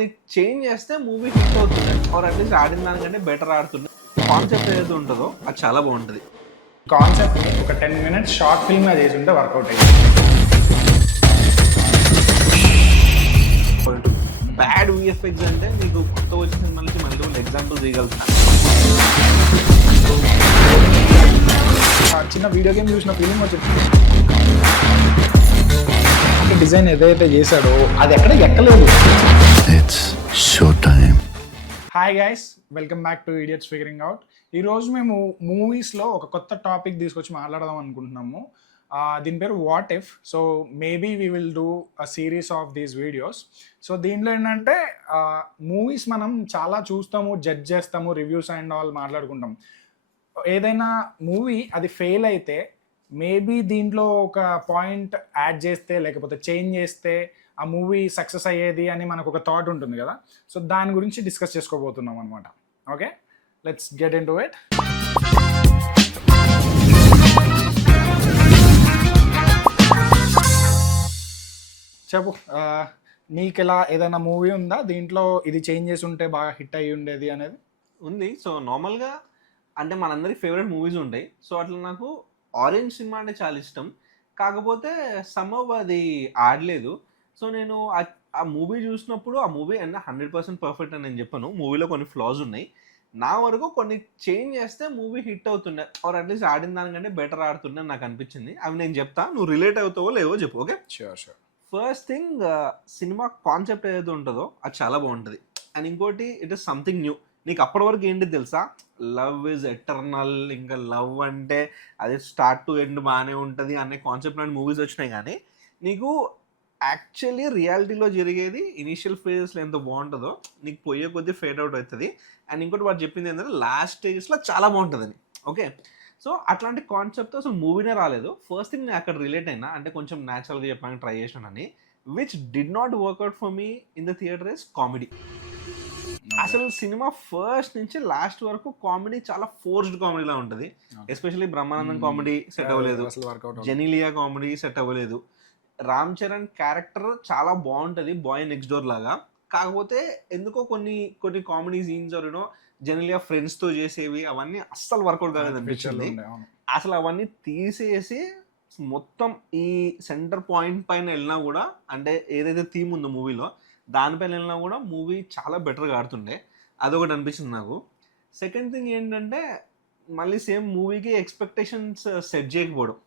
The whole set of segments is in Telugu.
నీకు చేంజ్ చేస్తే మూవీ హిట్ అవుతుంది ఆర్ అట్లీస్ట్ ఆడిన దానికంటే బెటర్ ఆడుతుంది. కాన్సెప్ట్ ఏదైతే ఉంటుందో అది చాలా బాగుంటుంది. కాన్సెప్ట్ ఒక 10 మినిట్స్ షార్ట్ ఫిల్మ్ గా చేసి ఉంటే వర్కౌట్ అయ్యింది. బ్యాడ్ విఎఫ్ఎక్స్ అంటే నీకు కొత్త వచ్చిన సినిమాలకి మల్టిపుల్ ఎగ్జాంపుల్స్ ఇవ్వగలుగుతాను. చిన్న వీడియో గేమ్ చూసిన ఫీలింగ్ వచ్చింది. డిజైన్ ఏదైతే చేశాడో అది ఎక్కలేదు. It's showtime. Hi guys, welcome back to idiots figuring out. ఈరోజు మేము మూవీస్లో ఒక కొత్త టాపిక్ తీసుకొచ్చి మాట్లాడదాం అనుకుంటున్నాము. దీని పేరు what if. So maybe we will do a series of these videos. So దీంట్లో ఏంటంటే మూవీస్ మనం చాలా చూస్తాము, జడ్జ్ చేస్తాము, రివ్యూస్ అండ్ ఆల్ మాట్లాడుకుంటాం. ఏదైనా మూవీ అది ఫెయిల్ అయితే మేబీ దీంట్లో ఒక పాయింట్ యాడ్ చేస్తే లేకపోతే చేంజ్ చేస్తే ఆ మూవీ సక్సెస్ అయ్యేది అని మనకు ఒక థాట్ ఉంటుంది కదా. సో దాని గురించి డిస్కస్ చేసుకోబోతున్నాం అనమాట. Okay, let's get in to it. చెప్పు, నీకు ఇలా ఏదైనా మూవీ ఉందా దీంట్లో ఇది చేంజ్ చేసి ఉంటే బాగా హిట్ అయ్యి ఉండేది అనేది? ఉంది. సో నార్మల్గా అంటే మనందరికి ఫేవరెట్ మూవీస్ ఉంటాయి. సో అట్లా నాకు ఆరెంజ్ సినిమా అంటే చాలా ఇష్టం. కాకపోతే సమ్హౌ అది ఆడలేదు. సో నేను ఆ మూవీ చూసినప్పుడు ఆ మూవీ అన్న 100% పర్ఫెక్ట్ అని నేను చెప్పను. మూవీలో కొన్ని ఫ్లాస్ ఉన్నాయి. నా వరకు కొన్ని చేంజ్ చేస్తే మూవీ హిట్ అవుతుండే ఆర్ అట్లీస్ట్ ఆడిన దానికంటే బెటర్ ఆడుతుండే నాకు అనిపించింది. అవి నేను చెప్తా, నువ్వు రిలేట్ అవుతావో లేవో చెప్పు. Okay, sure. First thing, cinema concept ఏదైతే ఉంటుందో అది చాలా బాగుంటుంది. అండ్ ఇంకోటి, ఇట్ ఇస్ సంథింగ్ న్యూ. నీకు అప్పటి వరకు ఏంటి తెలుసా, లవ్ ఈజ్ ఎటర్నల్, ఇంకా లవ్ అంటే అది స్టార్ట్ టు ఎండ్ బాగానే ఉంటుంది అనే కాన్సెప్ట్ లాంటి మూవీస్ వచ్చినాయి. కానీ నీకు యాక్చువల్లీ రియాలిటీలో జరిగేది ఇనీషియల్ ఫేజెస్లో ఎంత బాగుంటుందో నీకు పోయే కొద్దీ ఫేడ్ అవుట్ అవుతుంది. అండ్ ఇంకోటి వాడు చెప్పింది ఏంటంటే లాస్ట్ స్టేజెస్లో చాలా బాగుంటుందని. ఓకే, సో అట్లాంటి కాన్సెప్ట్ అసలు మూవీనే రాలేదు. ఫస్ట్ థింగ్ నేను అక్కడ రిలేట్ అయినా అంటే కొంచెం న్యాచురల్గా చెప్పడానికి ట్రై చేసానని, which did not work out for me in the theatre is comedy. అసలు సినిమా ఫస్ట్ నుంచి లాస్ట్ వరకు కామెడీ చాలా ఫోర్స్డ్ కామెడీలా ఉంటుంది. ఎస్పెషల్లీ బ్రహ్మానందం కామెడీ సెట్ అవ్వలేదు, జెనీలియా కామెడీ సెట్ అవ్వలేదు. రామ్ చరణ్ క్యారెక్టర్ చాలా బాగుంటుంది, బాయ్ నెక్స్ట్ డోర్ లాగా. కాకపోతే ఎందుకో కొన్ని కామెడీ సీన్స్ యూనో జెనీలియా ఫ్రెండ్స్తో చేసేవి అవన్నీ అస్సలు వర్కౌట్ కాలేదు అనిపించింది. అసలు అవన్నీ తీసేసి మొత్తం ఈ సెంటర్ పాయింట్ పైన వెళ్ళినా కూడా, అంటే ఏదైతే థీమ్ ఉందో మూవీలో దానిపైన వెళ్ళినా కూడా మూవీ చాలా బెటర్గా ఆడుతుండే. అదొకటి అనిపిస్తుంది నాకు. సెకండ్ థింగ్ ఏంటంటే మళ్ళీ సేమ్ మూవీకి ఎక్స్పెక్టేషన్స్ సెట్ చేయకపోవడం.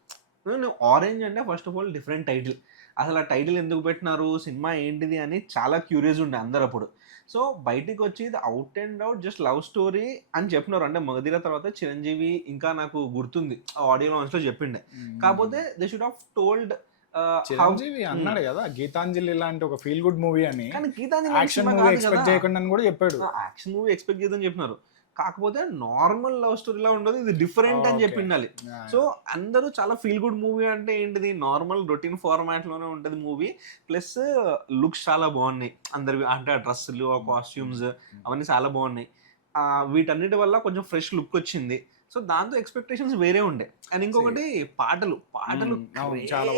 ఆరెంజ్ అంటే first of all different title. అసలు ఆ టైటిల్ ఎందుకు పెట్టినారు, సినిమా ఏంటిది అని చాలా క్యూరియస్ ఉండే అందరు అప్పుడు. సో బయటికి వచ్చి ఇది out and out just love story అని చెప్పినారు. అంటే మగధీర తర్వాత చిరంజీవి ఇంకా నాకు గుర్తుంది ఆడియో లాంచ్లో చెప్పిండే. కాకపోతే they should have told Chiranjeevi అన్నాడు కదా గీతాంజలి లాంటి ఒక ఫీల్ గుడ్ మూవీ అని. కానీ గీతాంజలి యాక్షన్ మూవీ ఎక్స్పెక్ట్ చేయకుండా అని కూడా చెప్పాడు. యాక్షన్ మూవీ ఎక్స్పెక్ట్ చేద్దని చెప్పినారు. కాకపోతే నార్మల్ లవ్ స్టోరీలా ఉండదు, ఇది డిఫరెంట్ అని చెప్పిండాలి. సో అందరూ చాలా ఫీల్ గుడ్ మూవీ అంటే ఏంటిది, నార్మల్ రొటీన్ ఫార్మాట్ లోనే ఉంటుంది మూవీ. ప్లస్ లుక్స్ చాలా బాగున్నాయి అందరివి, అంటే ఆ డ్రెస్సులు, ఆ కాస్ట్యూమ్స్ అవన్నీ చాలా బాగున్నాయి. వీటన్నిటి వల్ల కొంచెం ఫ్రెష్ లుక్ వచ్చింది. సో దాంతో ఎక్స్పెక్టేషన్స్ వేరే ఉండే. అండ్ ఇంకొకటి పాటలు చాలా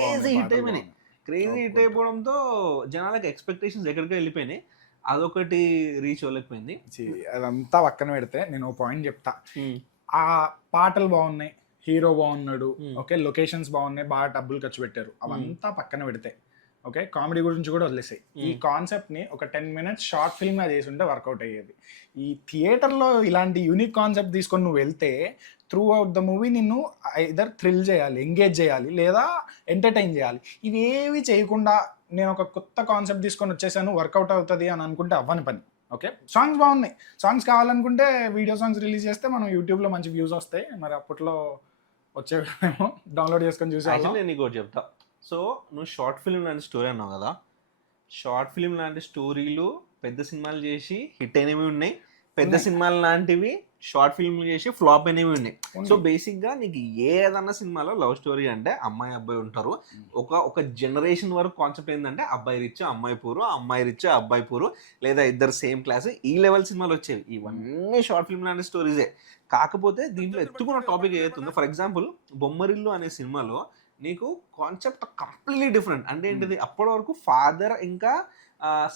క్రేజీ హిట్ అయిపోవడంతో జనాలకు ఎక్స్పెక్టేషన్స్ ఎక్కడికి వెళ్ళిపోయినాయి. అదొకటి రీచ్ అవ్వలేకపోయింది. అదంతా పక్కన పెడితే నేను ఒక పాయింట్ చెప్తా. ఆ పాటలు బాగున్నాయి, హీరో బాగున్నాడు, ఓకే, లొకేషన్స్ బాగున్నాయి, బాగా డబ్బులు ఖర్చు పెట్టారు, అవంతా పక్కన పెడితే ఓకే, కామెడీ గురించి కూడా వదిలేసాయి. ఈ కాన్సెప్ట్ ని ఒక 10 మినిట్స్ షార్ట్ ఫిల్మ్ గా చేసి ఉంటే వర్కౌట్ అయ్యేది. ఈ థియేటర్లో ఇలాంటి యూనిక్ కాన్సెప్ట్ తీసుకొని నువ్వు వెళ్తే త్రూ అవుట్ ద మూవీ నిన్ను ఐదర్ థ్రిల్ చేయాలి, ఎంగేజ్ చేయాలి, లేదా ఎంటర్టైన్ చేయాలి. ఇవేవి చేయకుండా నేను ఒక కొత్త కాన్సెప్ట్ తీసుకొని వచ్చేసాను వర్కౌట్ అవుతుంది అని అనుకుంటే అవ్వని పని. ఓకే, సాంగ్స్ బాగున్నాయి, సాంగ్స్ కావాలనుకుంటే వీడియో సాంగ్స్ రిలీజ్ చేస్తే మనం యూట్యూబ్లో మంచి వ్యూస్ వస్తాయి. మరి అప్పట్లో వచ్చేమో డౌన్లోడ్ చేసుకొని చూసాను. నేను నీకు చెప్తా. సో నువ్వు షార్ట్ ఫిల్మ్ లాంటి స్టోరీ అన్నావు కదా, షార్ట్ ఫిల్మ్ లాంటి స్టోరీలు పెద్ద సినిమాలు చేసి హిట్ అయినవి ఉన్నాయి, పెద్ద సినిమాలు లాంటివి షార్ట్ ఫిల్మ్ చేసి ఫ్లాప్ అయినవి ఉన్నాయి. సో బేసిక్గా నీకు ఏదన్నా సినిమాలో లవ్ స్టోరీ అంటే అమ్మాయి అబ్బాయి ఉంటారు. ఒక జనరేషన్ వరకు కాన్సెప్ట్ ఏంటంటే అబ్బాయి రిచ్ అమ్మాయి పూరు, అమ్మాయి రిచ్ అబ్బాయి పూరు, లేదా ఇద్దరు సేమ్ క్లాస్, ఈ లెవెల్ సినిమాలు వచ్చేవి. ఇవన్నీ షార్ట్ ఫిల్మ్ లాంటి స్టోరీసే. కాకపోతే దీంట్లో ఎత్తుకున్న టాపిక్ ఏదైతుందో, ఫర్ ఎగ్జాంపుల్ బొమ్మరిల్లు అనే సినిమాలో నీకు కాన్సెప్ట్ కంప్లీట్లీ డిఫరెంట్. అంటే ఏంటిది, అప్పటి వరకు ఫాదర్ ఇంకా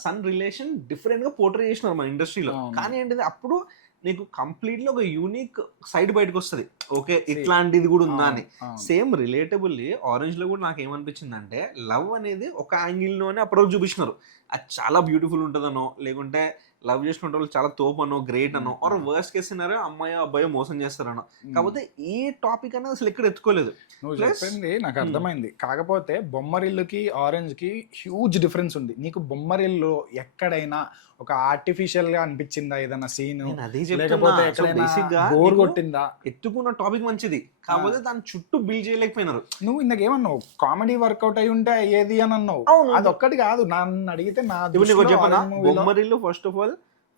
సన్ రిలేషన్ డిఫరెంట్ గా పోర్ట్రే చేసినారు మన ఇండస్ట్రీలో. అవును. కానీ ఏంటిది అప్పుడు నీకు కంప్లీట్లీ ఒక యూనిక్ సైడ్ బయటకు వస్తుంది, ఓకే ఇట్లాంటిది కూడా ఉందా అని. సేమ్ రిలేటబుల్లీ ఆరెంజ్ లో కూడా నాకు ఏమనిపించింది అంటే లవ్ అనేది ఒక యాంగిల్ లోనే అప్పటివరకు చూపించినారు. అది చాలా బ్యూటిఫుల్ ఉంటుందనో, లేకుంటే లవ్ చేసుకుంటే వాళ్ళు చాలా తోపనో, గ్రేట్ అనో, ఆర్ వర్స్ట్ కేసు సినారో అమ్మాయో అబ్బాయో మోసం చేస్తారనో. కాకపోతే ఈ టాపిక్ అనేది అసలు ఎక్కడ ఎత్తుకోలేదు. నువ్వు చెప్పింది నాకు అర్థమైంది. కాకపోతే బొమ్మరిల్లుకి ఆరెంజ్ కి హ్యూజ్ డిఫరెన్స్ ఉంది. నీకు బొమ్మరిల్లు ఎక్కడైనా ఒక ఆర్టిఫిషియల్ గా అనిపించిందా ఏదైనా సీన్, నేను అదే లేకపోతే చెప్తున్నా. So ఎక్కడైనా basic గా బోర్ నీకు కొట్టిందా? ఎత్తుకున్న టాపిక్ మంచిది, కాకపోతే దాని చుట్టూ బిల్డ్ చేయలేకపోయినారు. నువ్వు ఇందాకేమన్నావు కామెడీ వర్కౌట్ అయి ఉంటే ఏది అని అన్నావు. అవును. అది ఒక్కటి కాదు, నన్ను అడిగితే నా ఇప్పుడు నీకు దృష్టిలో చెప్పనా, Orange movie లో- బొమ్మరిల్లు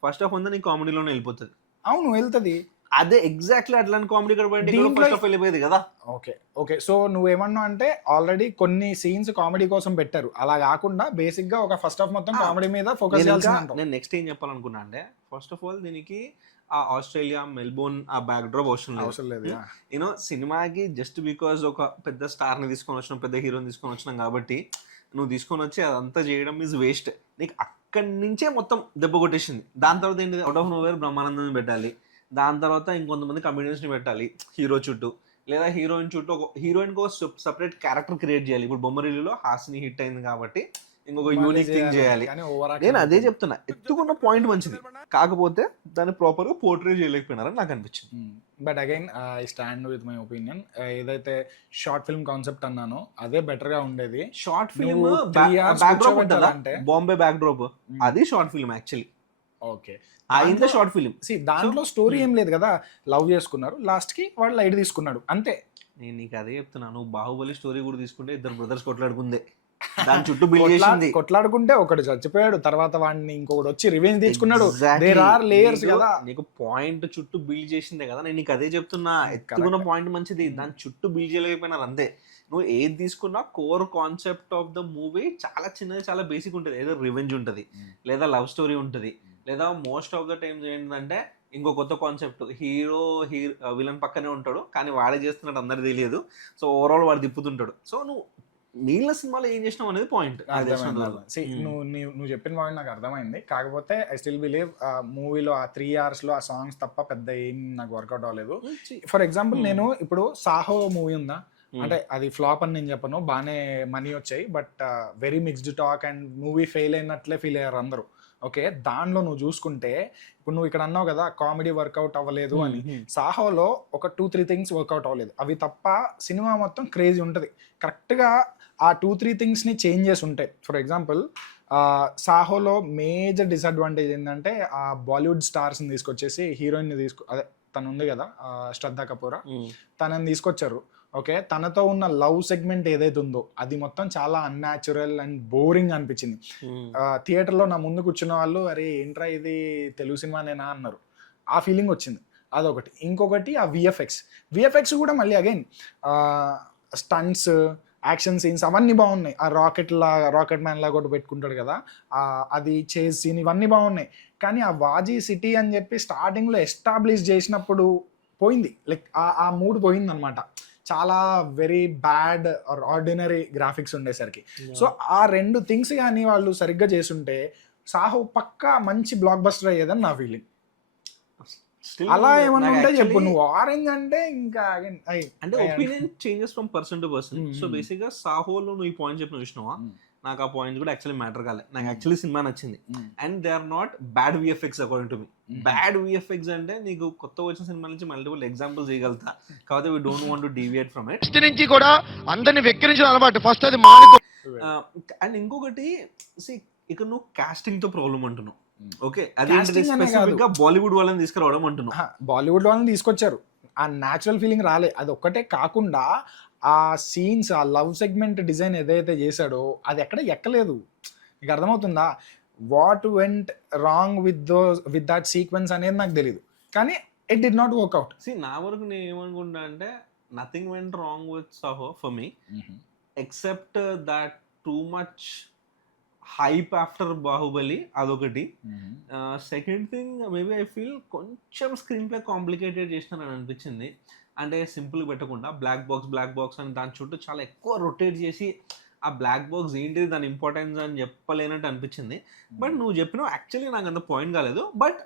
ఫస్ట్ ఆఫ్ అంతా నీ కామెడీలోనే వెళ్ళిపోతుంది. అవును వెళ్తది. అదే ఎగ్జాక్ట్లీ అట్లాంటి కామెడీ దీంట్లో- ఫస్ట్ ఆఫ్ వెళ్ళిపోయేది కదా. ఓకే ఓకే, సో నువ్వేమన్నావు అంటే ఆల్రెడీ కొన్ని సీన్స్ కామెడీ కోసం పెట్టారు, అలా కాకుండా బేసిక్ గా ఒక ఫస్ట్ హాఫ్ మొత్తం కామెడీ మీద ఫోకస్ చేయాల్సింది. నేను నెక్స్ట్ ఏం చెప్పాలనుకున్నా అంటే ఫస్ట్ ఆఫ్ ఆల్ దీనికి ఆ ఆస్ట్రేలియా మెల్బోర్న్ ఆ బ్యాక్ డ్రాప్ అవసరం లేదు. యూనో సినిమాకి జస్ట్ బికాజ్ ఒక పెద్ద స్టార్ ని తీసుకొని వచ్చినాం, పెద్ద హీరోని తీసుకొని వచ్చినాం కాబట్టి నువ్వు తీసుకొని వచ్చి అదంతా చేయడం ఈజ్ వేస్ట్. నీకు అక్కడి నుంచే మొత్తం దెబ్బ కొట్టేసింది. దాని తర్వాత ఏంటి, అవుట్ ఆఫ్ నోవేర్ బ్రహ్మానందం పెట్టాలి, దాని తర్వాత ఇంకొంతమంది కమెడియన్స్ ని పెట్టాలి హీరో చుట్టూ, లేదా హీరోయిన్ చుట్టూ ఒక హీరోయిన్ కు సపరేట్ క్యారెక్టర్ క్రియేట్ చేయాలి. ఇప్పుడు బొమ్మరిల్లులో హాసిని హిట్ అయింది కాబట్టి ఇంకొక యూనిక్ థింగ్ చేయాలి. నేను అదే చెప్తున్నా, ఎత్తుకున్న పాయింట్ మంచిది, కాకపోతే దాన్ని ప్రాపర్ గా పోర్ట్రే చేయలేకపోయినారని నాకు అనిపించింది. But again I stand with my opinion. ఏదైతే షార్ట్ ఫిల్మ్ కాన్సెప్ట్ అన్నానో అదే బెటర్ గా ఉండేది. షార్ట్ ఫిల్మ్ నువ్వు 3 hours బ్యాక్ డ్రాప్ ఉంటుందా, కూర్చోబెట్టాలంటే- బాంబే బ్యాక్ డ్రాప్, అది షార్ట్ ఫిల్మ్ యాక్చువల్లీ. ఓకే, అయిందే షార్ట్ ఫిల్మ్. దాంట్లో స్టోరీ ఏం లేదు కదా, లవ్ చేసుకున్నారు, లాస్ట్ కి వాడు లైట్ తీసుకున్నాడు అంతే. నేను నీకు అదే చెప్తున్నాను, బాహుబలి స్టోరీ కూడా తీసుకుంటే ఇద్దరు బ్రదర్స్ కొట్లాడుకుందే, దాని చుట్టూ బిల్డ్ చేసింది. కొట్లాడుకుంటే ఒకటి చచ్చిపోయాడు, తర్వాత వాడిని ఇంకొకటి వచ్చి రివెంజ్ తీసుకున్నాడు. Exactly. దేర్ ఆర్ లేయర్స్ నీకు- కదా. నీకు పాయింట్ చుట్టూ బిల్డ్ చేసిందే కదా. నేను నీకు అదే చెప్తున్నా, ఎత్తుకున్న పాయింట్ మంచిది, దాని చుట్టూ బిల్డ్ చేయలేకపోయినారు అంతే. నువ్వు ఏది తీసుకున్నా core concept of the movie చాలా చిన్నది, చాలా బేసిక్ ఉంటుంది. ఏదో రివెంజ్ ఉంటుంది, లేదా లవ్ స్టోరీ ఉంటుంది, లేదా మోస్ట్ ఆఫ్ ద టైమ్స్ ఏంటంటే ఇంకో కొత్త కాన్సెప్ట్, హీరో విలన్ పక్కనే ఉంటాడు కానీ వాడే చేస్తున్నట్టు అందరికి తెలియదు. సో ఓవరాల్ వాడు తిప్పుతుంటాడు. సో నువ్వు నీళ్ళ సినిమాలో ఏం చేసినావు అనేది పాయింట్. నువ్వు చెప్పిన పాయింట్ నాకు అర్థమైంది. కాకపోతే ఐ స్టిల్ బిలీవ్ మూవీలో ఆ 3 hours లో ఆ సాంగ్స్ తప్ప పెద్ద ఏం నాకు వర్కౌట్ అవ్వలేదు. ఫర్ ఎగ్జాంపుల్ నేను ఇప్పుడు సాహో మూవీ ఉందా, అంటే అది ఫ్లాప్ అని నేను చెప్పను, బాగానే మనీ వచ్చాయి, but very mixed talk and movie fail అయినట్లే ఫీల్ అయ్యారు అందరూ. ఓకే, దానిలో నువ్వు చూసుకుంటే ఇప్పుడు నువ్వు ఇక్కడ అన్నావు కదా కామెడీ వర్కౌట్ అవ్వలేదు అని, సాహోలో ఒక 2-3 థింగ్స్ వర్కౌట్ అవ్వలేదు, అవి తప్ప సినిమా మొత్తం క్రేజీ ఉంటుంది. కరెక్ట్గా ఆ 2-3 థింగ్స్ని చేంజ్ చేసి ఉంటాయి. ఫర్ ఎగ్జాంపుల్ సాహోలో మేజర్ డిసడ్వాంటేజ్ ఏంటంటే ఆ బాలీవుడ్ స్టార్స్ని తీసుకొచ్చేసి హీరోయిన్ని అదే తను ఉంది కదా శ్రద్ధా కపూర్, తనని తీసుకొచ్చారు. ఓకే, తనతో ఉన్న లవ్ సెగ్మెంట్ ఏదైతే ఉందో అది మొత్తం చాలా అన్యాచురల్ అండ్ బోరింగ్ అనిపించింది. థియేటర్లో నా ముందు కూర్చున్న వాళ్ళు అరే ఏంట్రా ఇది తెలుగు సినిమానేనా అన్నారు, ఆ ఫీలింగ్ వచ్చింది. అదొకటి. ఇంకొకటి ఆ విఎఫ్ఎక్స్ కూడా మళ్ళీ అగైన్ స్టంట్స్, యాక్షన్ సీన్స్ అవన్నీ బాగున్నాయి. ఆ రాకెట్ మ్యాన్ లాగా ఒకటి పెట్టుకుంటాడు కదా, అది చేజ్ సీన్ ఇవన్నీ బాగున్నాయి. కానీ ఆ వాజీ సిటీ అని చెప్పి స్టార్టింగ్లో ఎస్టాబ్లిష్ చేసినప్పుడు పోయింది, లైక్ ఆ మూడ్ పోయింది అనమాట. చాలా very bad or ordinary graphics ఉండేసరికి. సో ఆ 2 థింగ్స్ కానీ వాళ్ళు సరిగ్గా చేసుంటే సాహో పక్కా మంచి బ్లాక్ బస్టర్ అయ్యేదని నా ఫీలింగ్. అలా ఏమన్నా ఉంటే చెప్పు. నువ్వు ఆరెంజ్ అంటే ఇంకా అంటే opinion changes from person to person. So basic గా సాహోలో నువ్వు ఈ పాయింట్ చెప్పిన చూసినావా, నాకు ఆ పాయింట్ కూడా యాక్చువల్లీ మ్యాటర్ కాలేదు. నాకు యాక్చువల్లీ సినిమా నచ్చింది and they are not bad VFX according to me. Bad VFX అంటే నీకు కొత్త వచ్చిన సినిమా నుంచి మల్టిపుల్ ఎగ్జాంపుల్స్ చేయగలుగుతా, కాబట్టి we don't want to deviate from it. నుంచి కూడా అందరిని వెక్కిరించిన అలవాటు ఫస్ట్ అది మానుకో. అండ్ ఇంకొకటి ఇక్కడ నువ్వు కాస్టింగ్ తో ప్రాబ్లం అంటున్నావు. ఓకే, అది బాలీవుడ్ వాళ్ళని తీసుకురావడం అంటున్నావు. బాలీవుడ్ వాళ్ళని తీసుకొచ్చారు, ఆ న్యాచురల్ ఫీలింగ్ రాలే. అది ఒక్కటే కాకుండా ఆ సీన్స్, ఆ లవ్ సెగ్మెంట్ డిజైన్ ఏదైతే చేశాడో అది ఎక్కలేదు. నీకు అర్థమవుతుందా? What went wrong with that sequence అనేది నాకు తెలియదు, కానీ ఇట్ డిడ్ నాట్ వర్క్అవుట్. నా వరకు నేను ఏమనుకుంటా అంటే nothing went wrong with Saaho for me, except that too much hype after Baahubali, అదొకటి. Second thing maybe I feel కొంచెం స్క్రీన్ ప్లే కాంప్లికేటెడ్ చేసినారని అనిపించింది. అంటే సింపుల్ పెట్టకుండా బ్లాక్ బాక్స్ అని దాని చుట్టూ చాలా ఎక్కువ రొటేట్ చేసి ఆ బ్లాక్ బాక్స్ ఏంటిది దాని ఇంపార్టెన్స్ అని చెప్పలేనట్టు అనిపించింది. బట్ నువ్వు చెప్పినావు యాక్చువల్లీ నాకు అంత పాయింట్ కాలేదు. బట్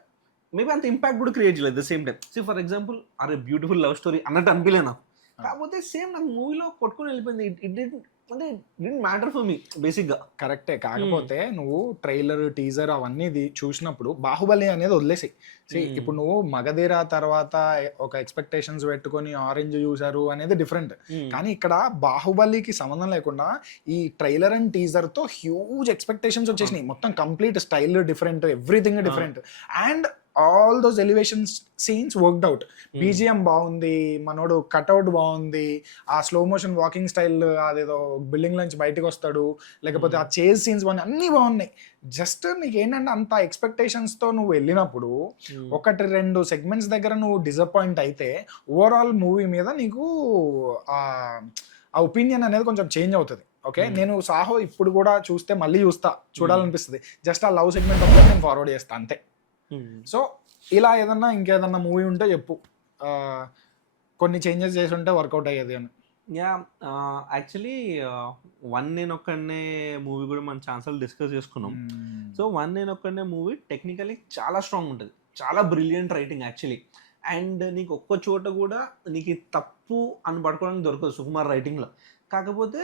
మేబీ అంత ఇంపాక్ట్ కూడా క్రియేట్ చేయలేదు the same time. See for example అరే బ్యూటిఫుల్ లవ్ స్టోరీ అన్నట్టు అనిపించలే నాకు. కాకపోతే సేమ్ నాకు మూవీలో కొట్టుకొని వెళ్ళిపోయింది. ఇట్ అంటే డిడ్ మ్యాటర్ ఫర్ మీ బేసిక్గా. కరెక్టే, కాకపోతే నువ్వు ట్రైలర్ టీజర్ అవన్నీ చూసినప్పుడు బాహుబలి అనేది వదిలేసి ఇప్పుడు నువ్వు మగధీర తర్వాత ఒక ఎక్స్పెక్టేషన్స్ పెట్టుకొని ఆరెంజ్ చూసారు అనేది డిఫరెంట్. కానీ ఇక్కడ బాహుబలికి సంబంధం లేకుండా ఈ ట్రైలర్ అండ్ టీజర్ తో హ్యూజ్ ఎక్స్పెక్టేషన్స్ వచ్చేసినాయి. మొత్తం complete style different, everything different, and all those elevations scenes worked out. BGM బాగుంది, మనోడు కట్అవుట్ బాగుంది, ఆ స్లో మోషన్ వాకింగ్ స్టైల్, అదేదో బిల్డింగ్ నుంచి బయటకు వస్తాడు, లేకపోతే ఆ చేజ్ సీన్స్ బాగున్నాయి, అన్నీ బాగున్నాయి. జస్ట్ నీకు ఏంటంటే అంత ఎక్స్పెక్టేషన్స్తో నువ్వు వెళ్ళినప్పుడు 1-2 సెగ్మెంట్స్ దగ్గర నువ్వు డిసప్పాయింట్ అయితే ఓవరాల్ మూవీ మీద నీకు ఆ ఒపీనియన్ అనేది కొంచెం చేంజ్ అవుతుంది. ఓకే, నేను సాహో ఇప్పుడు కూడా చూస్తే మళ్ళీ చూడాలనిపిస్తుంది. జస్ట్ ఆ లవ్ సెగ్మెంట్ ఒకటే నేను ఫార్వర్డ్ చేస్తాను అంతే. సో ఇలా ఏదన్నా ఇంకేదన్నా మూవీ ఉంటే చెప్పు, కొన్ని చేంజెస్ చేసి ఉంటే వర్కౌట్ అయ్యేది అని. యా, యాక్చువల్లీ వన్ నేను ఒక్కడనే మూవీ కూడా మనం ఛాన్సల్ డిస్కస్ చేసుకున్నాం. సో వన్ నేను ఒక్కడనే మూవీ టెక్నికలీ చాలా స్ట్రాంగ్ ఉంటుంది, చాలా బ్రిలియంట్ రైటింగ్ యాక్చువల్లీ. అండ్ నీకు ఒక్క చోట కూడా నీకు తప్పు అని పడుకోవడానికి దొరకదు సుకుమార్ రైటింగ్లో. కాకపోతే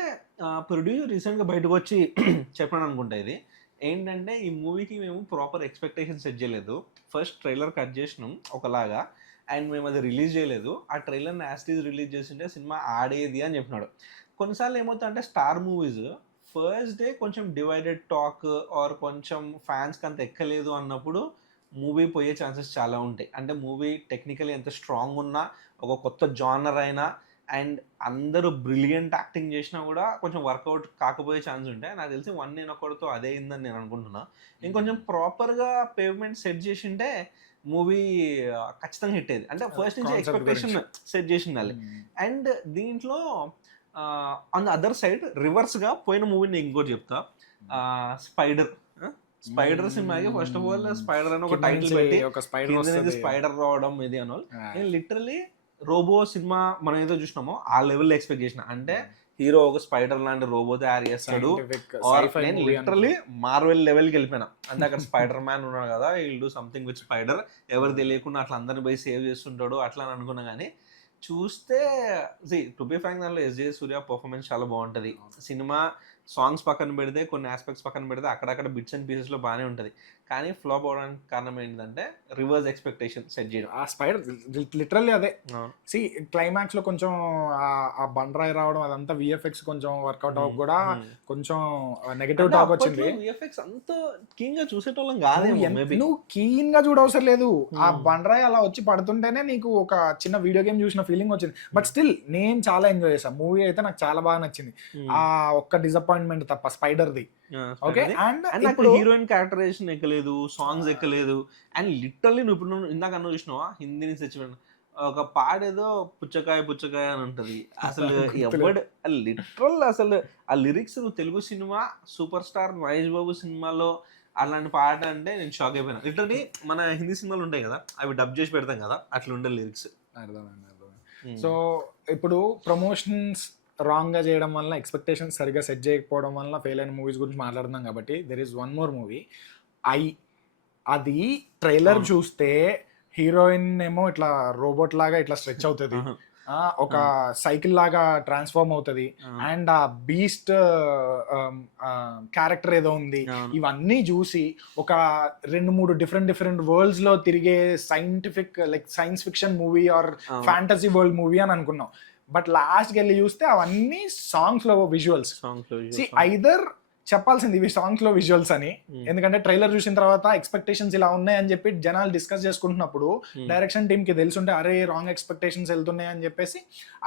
ప్రొడ్యూసర్ రీసెంట్గా బయటకు వచ్చి చెప్పాను అనుకుంటా, ఇది ఏంటంటే ఈ మూవీకి మేము ప్రాపర్ ఎక్స్పెక్టేషన్ సెట్ చేయలేదు. ఫస్ట్ ట్రైలర్ కట్ చేసినాం ఒకలాగా, అండ్ మేము అది రిలీజ్ చేయలేదు. ఆ ట్రైలర్ని యాస్టీజ్ రిలీజ్ చేసింటే సినిమా ఆడేది అని చెప్పినాడు. కొన్నిసార్లు ఏమవుతుందంటే స్టార్ మూవీస్ ఫస్ట్ డే కొంచెం డివైడెడ్ టాక్ ఆర్ కొంచెం ఫ్యాన్స్కి అంత ఎక్కలేదు అన్నప్పుడు మూవీ పోయే ఛాన్సెస్ చాలా ఉంటాయి. అంటే మూవీ టెక్నికలీ ఎంత స్ట్రాంగ్ ఉన్నా, ఒక కొత్త జానర్ అయినా, అండ్ అందరూ బ్రిలియంట్ యాక్టింగ్ చేసినా కూడా కొంచెం వర్కౌట్ కాకపోయే ఛాన్స్ ఉంటాయి. నాకు తెలిసి వన్ నేను ఒకటితో అదే అయిందని నేను అనుకుంటున్నా. ఇంకొంచెం ప్రాపర్గా పేమెంట్ సెట్ చేసింటే మూవీ ఖచ్చితంగా హిట్ అయ్యేది. అంటే ఫస్ట్ నుంచి ఎక్స్పెక్టేషన్ సెట్ చేసి ఉండాలి. అండ్ దీంట్లో ఆన్ ద అదర్ సైడ్ రివర్స్గా పోయిన మూవీని ఇంకోటి చెప్తా, స్పైడర్ సినిమాకి ఫస్ట్ ఆఫ్ ఆల్ స్పైడర్ అని ఒక టైటిల్ పెట్టి స్పైడర్ రావడం ఇది అని నేను లిటరలీ రోబో సినిమా మనం ఏదో చూసినామో ఆ లెవెల్లో ఎక్స్పెక్ట్ చేసిన. అంటే హీరో ఒక స్పైడర్ లాంటి రోబో తయారు చేస్తాడు, నేను లిటరలీ మార్వెల్ లెవెల్కి వెళ్ళిపోయినా. అంటే అక్కడ స్పైడర్ మ్యాన్ ఉన్నాడు కదా, will do something with spider, ఎవరు తెలియకుండా అట్లా అందరిని పోయి సేవ్ చేస్తుంటాడు అట్లా అని అనుకున్నా. కానీ చూస్తే టు బి ఫ్రాంక్ దాంట్లో ఎస్జే సూర్య పర్ఫార్మెన్స్ చాలా బాగుంటుంది. సినిమా సాంగ్స్ పక్కన పెడితే, కొన్ని ఆస్పెక్ట్స్ పక్కన పెడితే అక్కడక్కడ బిట్స్ అండ్ పీసెస్లో బాగానే ఉంటుంది. కానీ ఫ్లాప్ అవడానికి కారణం ఏంటంటే రివర్స్ ఎక్స్పెక్టేషన్ సెట్ చేయడం. ఆ స్పైడర్ లిటరల్లీ అదే. క్లైమాక్స్ లో కొంచెం ఆ బండరాయి రావడం అదంతా విఎఫ్ఎక్స్ కొంచెం వర్కౌట్ అవ్వ కూడా కొంచెం నెగటివ్ టాక్ వచ్చింది. విఎఫ్ఎక్స్ అంత కీన్ గా చూసేటోళ్ళం కాదేమో. నువ్వు కీన్ గా చూడవసరం లేదు, ఆ బండరాయి అలా వచ్చి పడుతుంటేనే నీకు ఒక చిన్న వీడియో గేమ్ చూసిన ఫీలింగ్ వచ్చింది. బట్ స్టిల్ నేను చాలా ఎంజాయ్ చేశాను మూవీ అయితే, నాకు చాలా బాగా నచ్చింది. ఆ ఒక్క డిసప్పాయింట్మెంట్ తప్ప స్పైడర్ది. ఓకే, అండ్ హీరోయిన్ క్యారెక్టరైజేషన్ ఎక్కలేదు, సాంగ్స్ ఎక్కలేదు. అండ్ లిటరల్లీ నువ్వు ఇప్పుడు ఇందాక అన్న చూసినావా హిందీ నుంచి తెచ్చిపోయిన ఒక పాట ఏదో పుచ్చకాయ పుచ్చకాయ అని ఉంటది. అసలు ఎవడు లిటరల్ అసలు ఆ లిరిక్స్ నువ్వు Telugu cinema super star Mahesh Babu సినిమాలో అలాంటి పాట అంటే నేను షాక్ అయిపోయినా. లిటరల్లీ మన హిందీ సినిమాలు ఉంటాయి కదా, అవి డబ్ చేసి పెడతాం కదా, అట్లా ఉండే లిరిక్స్. సో ఇప్పుడు ప్రమోషన్స్ రాంగ్గా చేయడం వల్ల, ఎక్స్పెక్టేషన్స్ సరిగ్గా సెట్ చేయకపోవడం వల్ల ఫెయిల్ అయిన మూవీస్ గురించి మాట్లాడుతున్నాం కాబట్టి there is one more movie అది ట్రైలర్ చూస్తే హీరోయిన్ ఏమో ఇట్లా రోబోట్ లాగా ఇట్లా స్ట్రెచ్ అవుతుంది, ఒక సైకిల్ లాగా ట్రాన్స్ఫార్మ్ అవుతుంది, అండ్ ఆ బీస్ట్ క్యారెక్టర్ ఏదో ఉంది. ఇవన్నీ చూసి ఒక 2-3 డిఫరెంట్ వరల్డ్స్ లో తిరిగే scientific like science fiction movie or fantasy world movie అని అనుకున్నాం. బట్ లాస్ట్కి వెళ్ళి చూస్తే అవన్నీ సాంగ్స్ లో విజువల్స్. ఐదర్ చెప్పాల్సింది ఇవి సాంగ్స్ లో విజువల్స్ అని, ఎందుకంటే ట్రైలర్ చూసిన తర్వాత ఎక్స్పెక్టేషన్స్ ఇలా ఉన్నాయని చెప్పి జనాలు డిస్కస్ చేసుకుంటున్నప్పుడు డైరెక్షన్ టీమ్ కి తెలుసుంటే అరే రాంగ్ ఎక్స్పెక్టేషన్స్ వెళ్తున్నాయి అని చెప్పేసి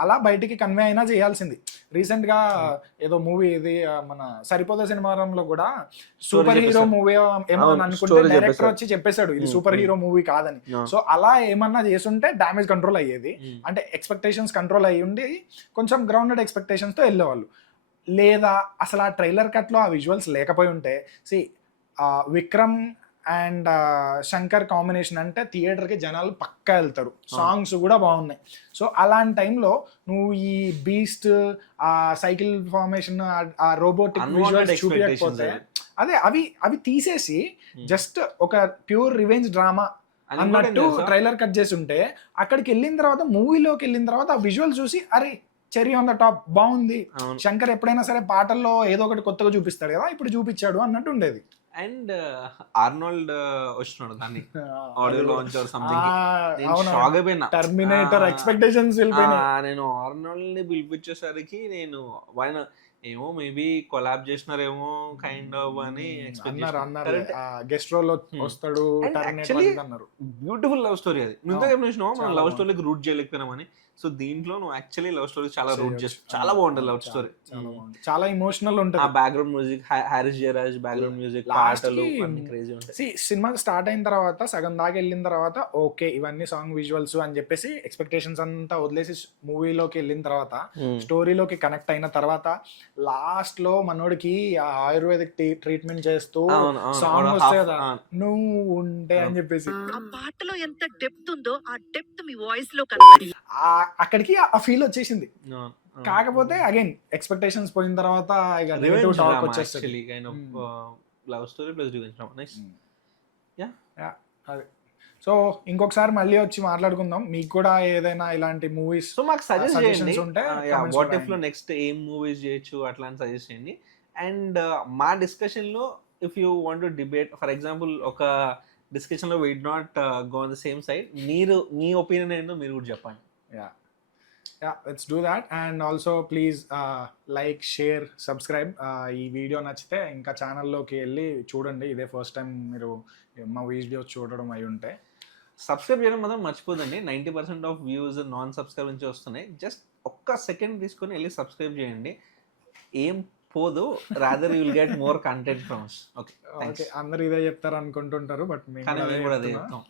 అలా బయటికి కన్వే అయినా చేయాల్సింది. రీసెంట్ గా ఏదో మూవీ ఇది మన సరిపోదా సినిమాలో కూడా సూపర్ హీరో మూవీ ఏమో అని అనుకుంటే డైరెక్టర్ వచ్చి చెప్పేశాడు ఇది సూపర్ హీరో మూవీ కాదని. సో అలా ఏమన్నా చేసుంటే డామేజ్ కంట్రోల్ అయ్యేది, అంటే ఎక్స్పెక్టేషన్స్ కంట్రోల్ అయ్యి ఉండి కొంచెం గ్రౌండెడ్ ఎక్స్పెక్టేషన్స్ తో వెళ్ళేవాళ్ళు. లేదా అసలు ఆ ట్రైలర్ కట్లో ఆ విజువల్స్ లేకపోయి ఉంటే విక్రమ్ అండ్ శంకర్ కాంబినేషన్ అంటే థియేటర్కి జనాలు పక్కా వెళ్తారు, సాంగ్స్ కూడా బాగున్నాయి. సో అలాంటి టైంలో నువ్వు ఈ బీస్ట్, ఆ సైకిల్ ఫార్మేషన్, ఆ రోబోటిక్ విజువల్స్ చూపించకపోతే, అదే అవి తీసేసి జస్ట్ ఒక ప్యూర్ రివెంజ్ డ్రామా అన్నట్టు ట్రైలర్ కట్ చేసి ఉంటే, అక్కడికి వెళ్ళిన తర్వాత మూవీలోకి వెళ్ళిన తర్వాత ఆ విజువల్ చూసి అరే చెరీ ఆన్ ద టాప్ బాగుంది. శంకర్ ఎప్పుడైనా సరే పాటల్లో ఏదో ఒకటి కొత్తగా చూపిస్తాడు కదా, ఇప్పుడు చూపించాడు అన్నట్టు ఉండేది. అండ్ ఆర్నాల్డ్ వచ్చినాడు దాన్ని ఆడియో లాంచ్ ఆర్ సంథింగ్, నేను షాక్ అయిపోయినా. టర్మినేటర్ ఎక్స్పెక్టేషన్స్ వెళ్ళిపోయినాయి. నేను ఆర్నాల్డ్ ని పిలిపించేసరికి నేను ఆయన ఏమో మేబీ కొలాబ్ చేసినారేమో కైండ్ ఆఫ్ అని అన్నారు. గెస్ట్ రోల్ వస్తాడు అన్నారు. బ్యూటిఫుల్ లవ్ స్టోరీ అది. నువ్వు ఇంత గమనించినావా, మనం లవ్ స్టోరీకి రూట్ చేయలేకపోయినామని. సో దీంట్లో నువ్వు యాక్చువల్లీ లవ్ స్టోరీ చాలా రూట్ చేస్తావు, చాలా బాగుంటుంది లవ్ స్టోరీ, చాలా ఇమోషనల్ ఉంటుంది. ఆ background music, Harris Jayaraj background music, పాటలు క్రేజీ ఉంటాయి. సినిమా స్టార్ట్ అయిన తర్వాత సగం దాకా వెళ్ళిన తర్వాత ఓకే ఇవన్నీ సాంగ్ విజువల్స్ అని చెప్పేసి ఎక్స్పెక్టేషన్స్ అంతా వదిలేసి మూవీలోకి వెళ్ళిన తర్వాత, స్టోరీలోకి కనెక్ట్ అయిన తర్వాత, లాస్ట్ లో మనోడికి ఆ ఆయుర్వేదిక్ ట్రీట్మెంట్ చేస్తూ సాంగ్ వస్తాయి కదా, నువ్వు ఉంటే అని చెప్పేసి, ఆ పాటలో ఎంత డెప్త్ ఉందో ఆ డెప్త్ మీ వాయిస్ లో కనబడి అక్కడికి ఆ ఫీల్ వచ్చేసింది. కాకపోతే అగైన్ ఎక్స్పెక్టేషన్స్ పోయిన తర్వాత ఇక నెగటివ్ టాక్ వచ్చేస్తుంది. Love story plus revenge drama. Nice. Yeah అదే. సో ఇంకొకసారి మళ్ళీ వచ్చి మాట్లాడుకుందాం. మీకు కూడా ఏదైనా ఇలాంటి మూవీస్ సో మాకు సజెస్ట్ చేయండి ఉంటే వాట్ ఇఫ్ లో నెక్స్ట్ ఏం మూవీస్ చేయొచ్చు అట్లాంటి సజెస్ట్ చేయండి. అండ్ మా డిస్కషన్ లో if you want to debate, for example ఒక డిస్కషన్ లో we do not go on the same side, మీరు మీ ఒపీనియన్ ఏంటో మీరు కూడా చెప్పండి. Let's do that. And also please like, share, subscribe. ఈ వీడియో నచ్చితే ఇంకా ఛానల్లోకి వెళ్ళి చూడండి. ఇదే ఫస్ట్ టైం మీరు మా వీడియోస్ చూడడం అయి ఉంటే సబ్స్క్రైబ్ చేయడం మాత్రం మర్చిపోదండి. 90% ఆఫ్ వ్యూస్ నాన్ సబ్స్క్రైబ్ నుంచి వస్తున్నాయి. జస్ట్ ఒక్క సెకండ్ తీసుకొని వెళ్ళి సబ్స్క్రైబ్ చేయండి, ఏం పోదు. Rather you will get more content from us. Okay, అందరు ఇదే చెప్తారు అనుకుంటుంటారు, బట్ మేము కూడా అదే చెప్తాం.